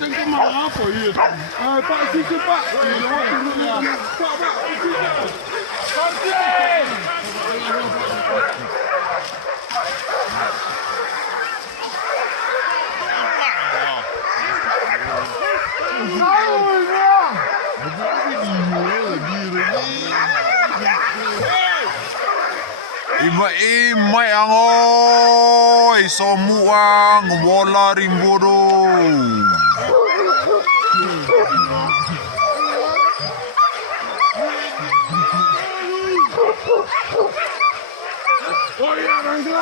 Apa ya? Pak sini Pak. Pak Imai angoy, somuang wala rimbodo. Oh ya, Rangga.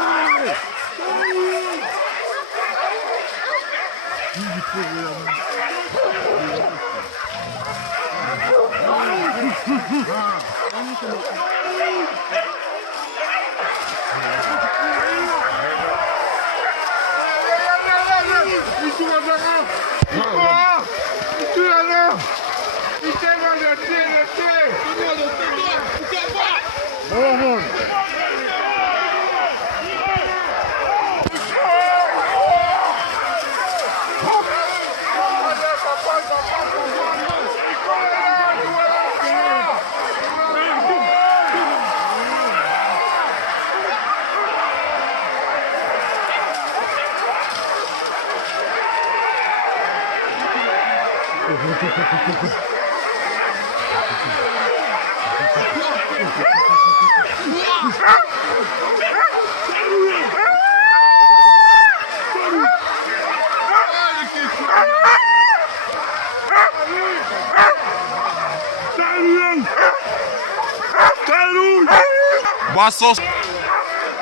Basosoh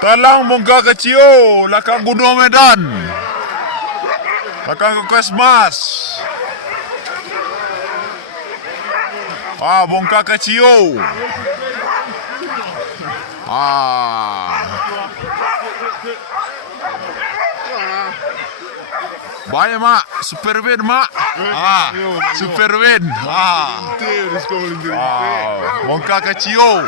Talang bongkar kecil lakang gunung Medan. Lakang Kesmas. Bongkar kecil. Baik mak, super win mak. Super win. Bongkar kecil.